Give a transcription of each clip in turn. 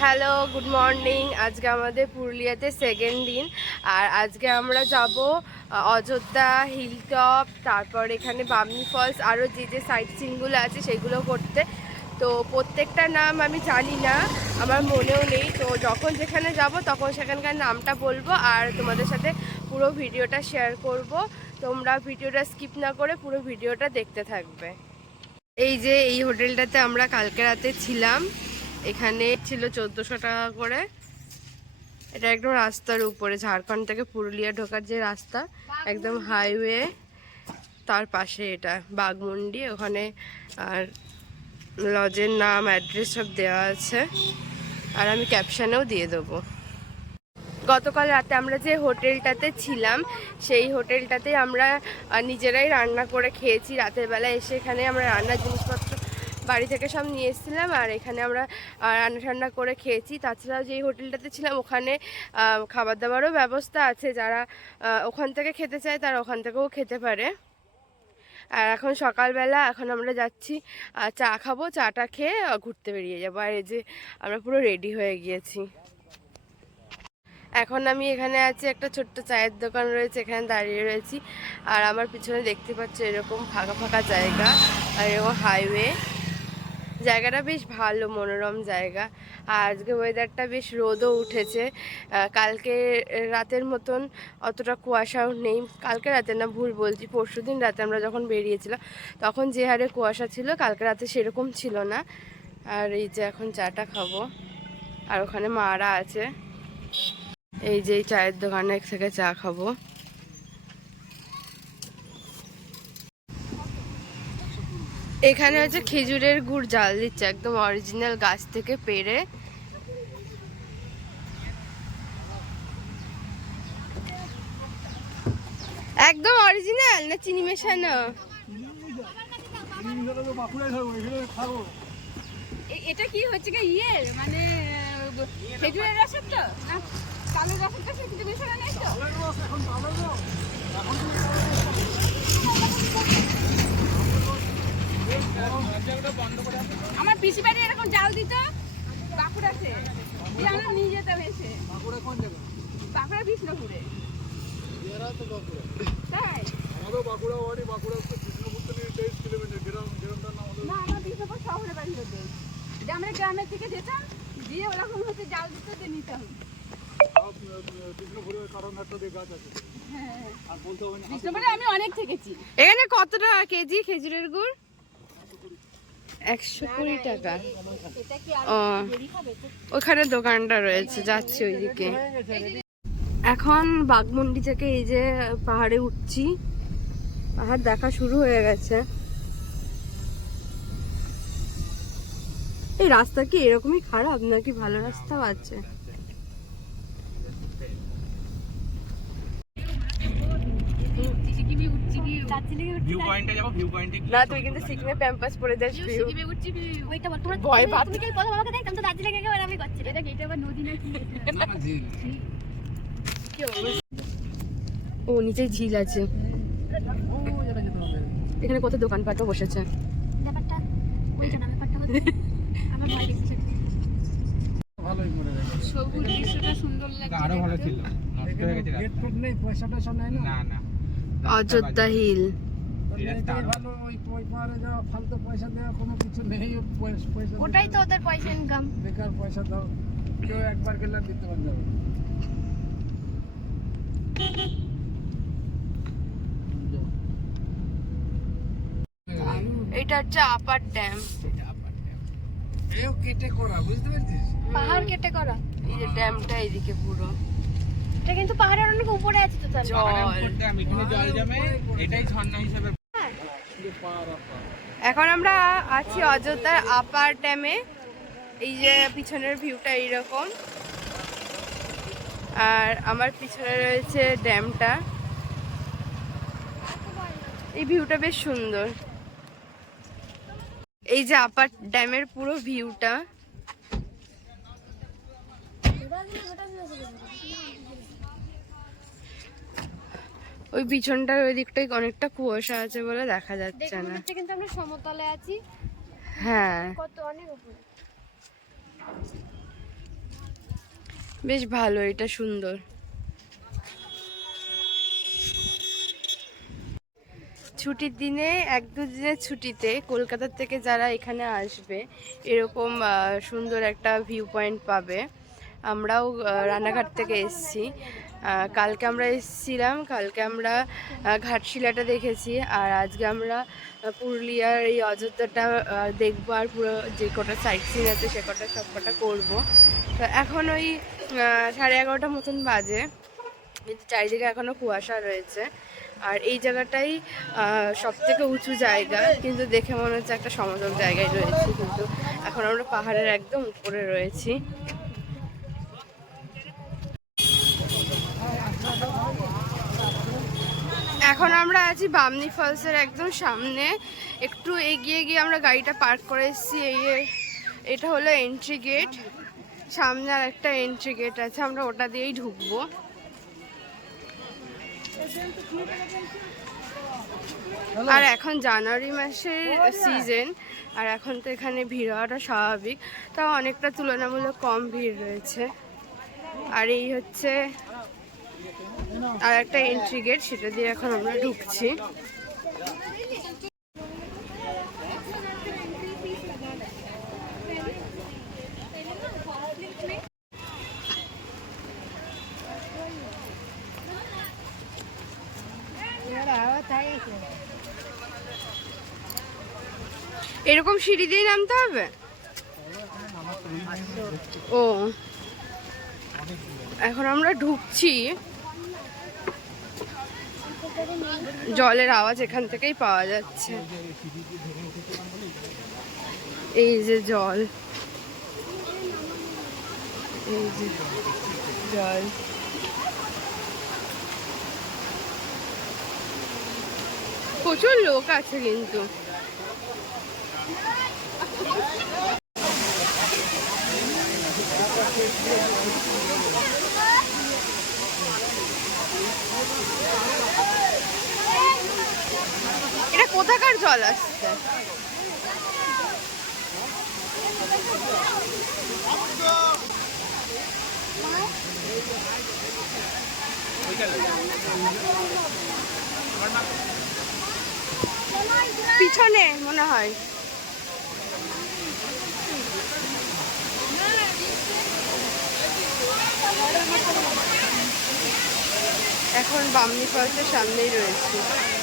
Hello, good morning. আজকে আমাদের পুরুলিয়াতে সেকেন্ড দিন। আর আজকে আমরা যাব অযোধ্যা হিল টপ তারপর এখানে বামনি ফলস আরও যে যে সাইট সিনগুলো আছে সেগুলো করতে। তো প্রত্যেকটা নাম আমি জানি না, আমার মনেও নেই। তো যখন যেখানে যাব, তখন সেখানকার নামটা বলব আর তোমাদের সাথে পুরো ভিডিওটা শেয়ার করব। তোমরা ভিডিওটা স্কিপ না করে পুরো ভিডিওটা দেখতে থাকবে। এই যে, এই হোটেলটাতে আমরা কালকে রাতে ছিলাম। এখানে ছিল চোদ্দোশো টাকা করে। এটা একদম রাস্তার উপরে, ঝাড়খণ্ড থেকে পুরুলিয়া ঢোকার যে রাস্তা, একদম হাইওয়ে তার পাশে এটা বাগমুন্ডি ওখানে আর লজের নাম অ্যাড্রেস সব দেওয়া আছে। আর আমি ক্যাপশানেও দিয়ে দেবো। গতকাল রাতে আমরা যে হোটেলটাতে ছিলাম, সেই হোটেলটাতে আমরা নিজেরাই রান্না করে খেয়েছি। রাতের বেলা এসে এখানে আমরা রান্নার জিনিসপত্র বাড়ি থেকে সব নিয়ে এসেছিলাম আর এখানে আমরা রান্না ঠান্না করে খেয়েছি। তাছাড়াও যেই হোটেলটাতে ছিলাম, ওখানে খাবার দাবারও ব্যবস্থা আছে। যারা ওখান থেকে খেতে চায়, তারা ওখান থেকেও খেতে পারে। আর এখন সকালবেলা, এখন আমরা যাচ্ছি চা খাব, চাটা খেয়ে ঘুরতে বেরিয়ে যাব। আর এই যে, আমরা পুরো রেডি হয়ে গিয়েছি। এখন আমি এখানে আছি, একটা ছোট্ট চায়ের দোকান রয়েছে, এখানে দাঁড়িয়ে রয়েছি। আর আমার পিছনে দেখতে পাচ্ছ এরকম ফাঁকা ফাঁকা জায়গা, আর এরকম হাইওয়ে জায়গাটা বেশ ভালো, মনোরম জায়গা। আর আজকে ওয়েদারটা বেশ রোদও উঠেছে। কালকে রাতের মতন অতটা কুয়াশাও নেই। কালকে রাতে না, ভুল বলছি পরশু দিন রাতে আমরা যখন বেরিয়েছিলাম, তখন যে হারে কুয়াশা ছিল, কালকে রাতে সেরকম ছিল না। আর এই যে এখন চাটা খাব। আর ওখানে মারা আছে। এই যে চায়ের দোকানে থেকে চা খাব। এখানে হচ্ছে খেজুরের গুড় জাল দিচ্ছে, একদম অরিজিনাল গাছ থেকে পেড়ে একদম অরিজিনাল না চিনি মেশানো? এটা কি হচ্ছে কি ইয়ে মানে খেজুরের তো? কালো রসের তো কিছু মিশানো তো? আমার পিসি বাড়ি এরকম জাল দিত বাঁকুড়াতে আমরা নিয়ে যেতাম এসে। বাঁকুড়া বিষ্ণুপুরে তাই? না আমার বিষ্ণুপুর শহরে বাড়ি হতো। যে আমরা গ্রামের থেকে যেতাম দিয়ে ওরকম হচ্ছে জাল দিত দিয়ে নিতাম। হ্যাঁ। বিষ্ণুপুরে আমি অনেক থেকেছি। এখানে কতটা কেজি খেজুরের গুড়? একশো কুড়ি টাকা। ও ওখানে দোকানটা রয়েছে, যাচ্ছি ওইদিকে। এখন বাঘমন্ডি থেকে এই যে পাহাড়ে উঠছি। পাহাড় দেখা শুরু হয়ে গেছে। এই রাস্তা কি এরকমই খারাপ নাকি ভালো রাস্তাও আছে? ভিউ পয়েন্টে যাব ভিউ পয়েন্টে না তুই কিন্তু সিকিমে প্যাম্পাস পরে যাস ভিউ ওইটা বল, তোমরা- ভয় পাচ্ছ। তুমি কি প্রথম আমাকে দেখতাম তো দার্জিলিং এ গেলে আমি করছি এটা কি এটা আবার নদী নাকি? না না ঝিল। ও নিচে ঝিল আছে। এখানে কত দোকানপাটও বসেছে। ব্যাপারটা ওইটা না ব্যাপারটা আমার ভয় লাগছে। ভালোই করে সবুজ দৃশ্যটা সুন্দর লাগছে আরও ভালো ছিল নষ্ট হয়ে গেছে গেট ফুট নেই পয়সা টয়সা নেয় না? না না। অযোধ্যা হিল। ওটাই তো ওদের পয়সা ইনকাম বেকার পয়সা দাও কেউ একবার গেলে দিতে পারবে এটা হচ্ছে আপার ড্যাম কেটে করা বুঝতে পারছিস? পাহাড় কেটে করা। এই যে ড্যামটা এইদিকে পুরো। এটা কিন্তু পাহাড়ের অনেক উপরে আছে তো তাহলে। জল আমি এখানে জল জমে এটাই ঝর্ণা হিসেবে। এখন আমরা আছি অযোধ্যার আপার ড্যামে এই যে পিছনের ভিউটা এইরকম। আর আমার পিছনে রয়েছে ড্যামটা এই ভিউটা বেশ সুন্দর। এই যে আপার ড্যামের পুরো ভিউটা ওই পিছনটার ওই দিকটায় অনেকটা কুয়াশা আছে বলে দেখা যাচ্ছে না। কিন্তু আমরা সমতলে আছি। হ্যাঁ। কত অনেক উপরে। বেশ ভালো এটা সুন্দর। ছুটির দিনে এক দু দিনের ছুটিতে কলকাতার থেকে যারা এখানে আসবে এরকম সুন্দর একটা ভিউ পয়েন্ট পাবে। আমরাও আহ, রানাঘাট থেকে এসেছি। কালকে আমরা এসেছিলাম, কালকে আমরা ঘাটশিলাটা দেখেছি আর আজকে আমরা পুরুলিয়ার এই অযোধ্যাটা দেখব আর পুরো যে কটা সাইট সিন আছে সে কটা, সব কটা করব। তো এখন ওই সাড়ে এগারোটা মতন বাজে। কিন্তু চারিদিকে এখনও কুয়াশা রয়েছে। আর এই জায়গাটাই সব থেকে উঁচু জায়গা। কিন্তু দেখে মনে হচ্ছে একটা সমতল জায়গায় রয়েছে। কিন্তু এখন আমরা পাহাড়ের একদম উপরে রয়েছি। এখন আমরা আছি বামনি ফলসের একদম সামনে। একটু এগিয়ে গিয়ে আমরা গাড়িটা পার্ক করে এসেছি। এই এটা হলো এন্ট্রি গেট সামনে আর একটা এন্ট্রি গেট আছে আমরা ওটা দিয়েই ঢুকবো। আর এখন জানুয়ারি মাসের সিজন আর এখন তো এখানে ভিড় হওয়াটা স্বাভাবিক। তাও অনেকটা তুলনামূলক কম ভিড় রয়েছে। আর এই হচ্ছে আর একটা এন্ট্রি গেট সেটা দিয়ে এখন আমরা ঢুকছি। এরকম সিঁড়ি দিয়ে নামতে হবে? ও। এখন আমরা ঢুকছি। জলের আওয়াজ এখান থেকেই পাওয়া যাচ্ছে। এই যে জল। এই যে জল। প্রচুর লোক আছে কিন্তু। কোথাকার জল আসছে। পিছনে মনে হয়। এখন বামনি ফলসের সামনেই রয়েছে।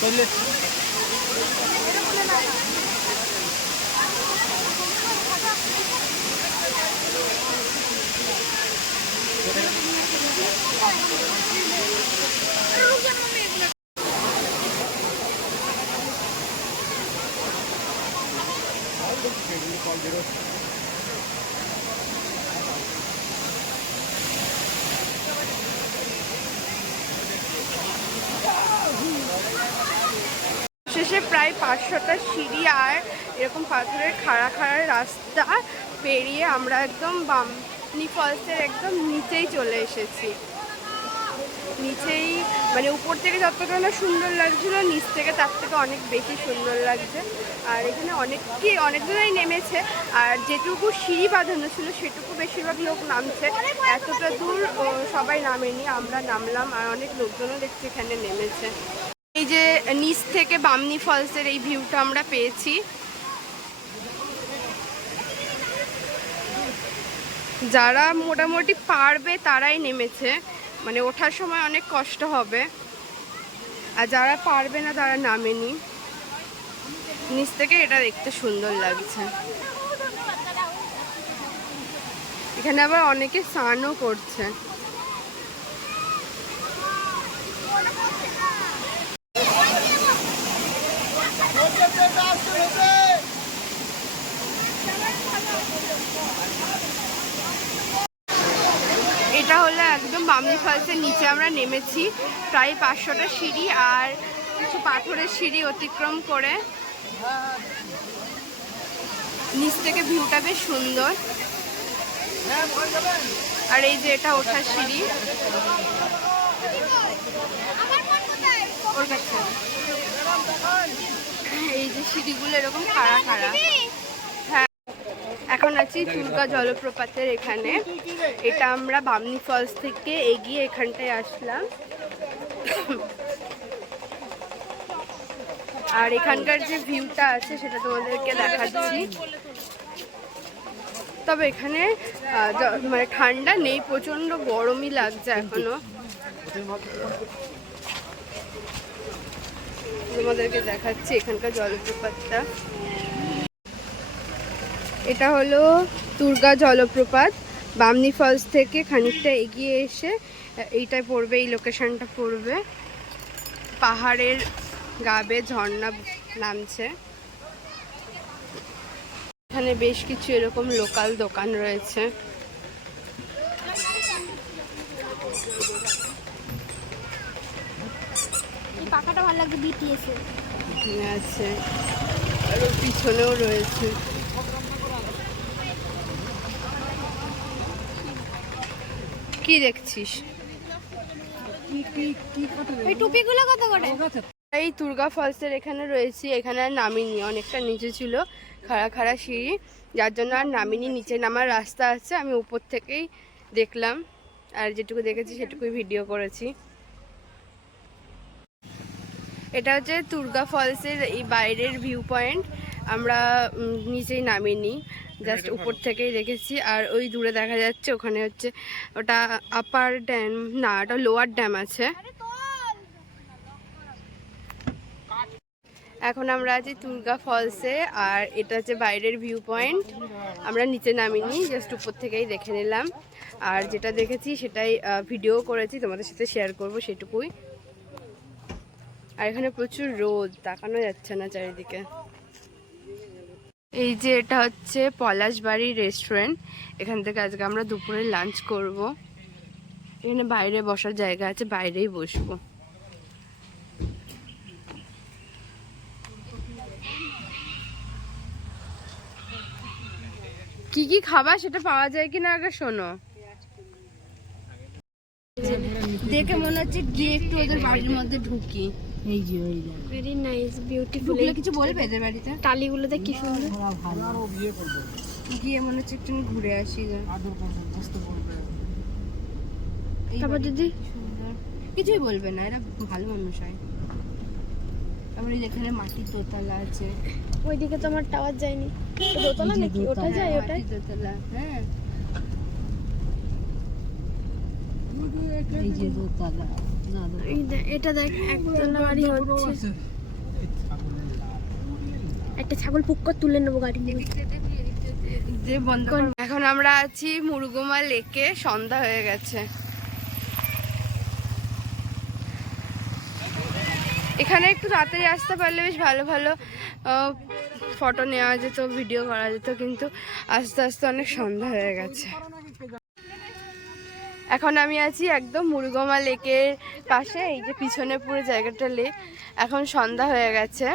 করলে Thank you. প্রায় পাঁচশোটা সিঁড়ি আর এরকম পাথরের খাড়া খাড়া রাস্তা পেরিয়ে আমরা একদম বামনি ফলসের একদম নিচেই চলে এসেছি। নিচেই মানে উপর থেকে যতটা না সুন্দর লাগছিল, নিচ থেকে তার থেকে অনেক বেশি সুন্দর লাগছে। আর এখানে অনেককে অনেকজনাই নেমেছে, আর যেটুকু সিঁড়ি বাঁধানো ছিল সেটুকু বেশিরভাগ লোক নামছে। এতটা দূর সবাই নামেনি, আমরা নামলাম, আর অনেক লোকজনও দেখছি এখানে নেমেছে। এই যে নিচ থেকে বামনি ফলসের এই ভিউটা আমরা পেয়েছি। যারা মোটামুটি পারবে তারাই নেমেছে। মানে ওঠার সময় অনেক কষ্ট হবে। আর যারা পারবে না, তারা নামেনি। নিচ থেকে এটা দেখতে সুন্দর লাগছে। এখানে আবার অনেকে স্নানও করছে। এটা হলো একদম বামনি ফলসের নিচে আমরা নেমেছি। প্রায় পাঁচশোটা সিঁড়ি আর কিছু পাথরের সিঁড়ি অতিক্রম করে। নিচ থেকে ভিউটা বেশ সুন্দর। আর এই যে এটা ওঠার সিঁড়ি। ওর কাছে। এই যে সিঁড়িগুলো এরকম হ্যাঁ এখন আছি চুলকা জলপ্রপাতের এখানে। এটা আমরা বামনি ফলস থেকে এগিয়ে এখানটায় আসলাম। আর এখানকার যে ভিউটা আছে, সেটা তোমাদেরকে দেখাচ্ছি। তবে এখানে মানে ঠান্ডা নেই প্রচণ্ড গরমই লাগছে এখনও। তোমাদেরকে দেখাচ্ছি এখানকার জলপ্রপাতটা। এটা হলো দুর্গা জলপ্রপাত। বামনি ফলস থেকে খানিকটা এগিয়ে এসে এইটায় পড়বে, এই লোকেশনটা পড়বে। পাহাড়ের গাবে ঝর্ণা নামছে। এখানে বেশ কিছু এরকম লোকাল দোকান রয়েছে। এই পাখাটা ভালো লাগছে বিটিএস এর। আছে আর পিছনেও রয়েছে। কি দেখছিস? ওই টুপিগুলো কত করে? এই দুর্গা ফলসের এখানে রয়েছি। এখানে আর নামিনি অনেকটা নিচে ছিল। খাড়া খাড়া সিঁড়ি। যার জন্য আর নামিনি নিচে নামার রাস্তা আছে। আমি উপর থেকেই দেখলাম। আর যেটুকু দেখেছি সেটুকুই ভিডিও করেছি। এটা হচ্ছে দুর্গা ফলসের এই বাইরের ভিউ পয়েন্ট আমরা নিচেই নামিনি জাস্ট উপর থেকেই দেখেছি। আর ওই দূরে দেখা যাচ্ছে ওখানে হচ্ছে ওটা আপার ড্যাম না ওটা লোয়ার ড্যাম আছে। এখন আমরা আছি দুর্গা ফলসে আর এটা হচ্ছে বাইরের ভিউ পয়েন্ট আমরা নিচে নামিনি জাস্ট উপর থেকেই দেখে নিলাম। আর যেটা দেখেছি সেটাই ভিডিও করেছি। তোমাদের সাথে শেয়ার করব সেটুকুই। আর এখানে প্রচুর রোদ, তাকানো যাচ্ছে না চারিদিকে। এই যে এটা হচ্ছে পলাশবাড়ি রেস্টুরেন্ট এখান থেকে আজকে আমরা দুপুরে লাঞ্চ করব। এখানে বাইরে বসার জায়গা আছে, বাইরেই বসবো। কি কি খাবার সেটা পাওয়া যায় কিনা আগে শোনো। দেখে মনে হচ্ছে গিয়ে একটু ওদের বাড়ির মধ্যে ঢুকি। ভেরি নাইস বিউটিফুল ঢুকলে কিছু বলবে এদের বাড়িতে? টালিগুলোতে কি সুন্দর? আরও বিয়ে করবে গিয়ে মনে হচ্ছে একটু ঘুরে আসি গে। আদর করবে। বুঝতে পারবে তারপর সুন্দর। কিছুই বলবে না এরা ভালো মানুষ হয়। তারপরে এই এখানে মাটির দোতলা আছে। ওইদিকে তো আমার টাওয়ার যায়নি। দোতলা নাকি? ওটা যায় হ্যাঁ, ওটাই দোতলা হ্যাঁ। এই যে দোতলা। এই এটা দেখ একতলা বাড়ি হচ্ছে। একটা ছাগল পুক্কর তুলে নেব গাড়ি নিয়ে। যে বন্ধ এখন আমরা আছি মুরগুমা লেকে সন্ধ্যা হয়ে গেছে। এখানে একটু তাড়াতাড়ি আসতে পারলে বেশ ভালো ভালো ফটো নেওয়া যেত ভিডিও করা যেত কিন্তু আস্তে আস্তে অনেক সন্ধ্যা হয়ে গেছে। এখন আমি আছি একদম মুরগমা লেকের পাশে এই যে পিছনে পুরো জায়গাটা লেক। এখন সন্ধ্যা হয়ে গেছে।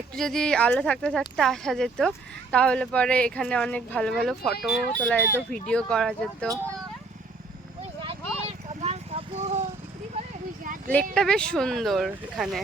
একটু যদি আলো থাকতে থাকতে আসা যেত তাহলে পরে এখানে অনেক ভালো ভালো ফটো তোলা যেত ভিডিও করা যেত। লেকটা বেশ সুন্দর এখানে।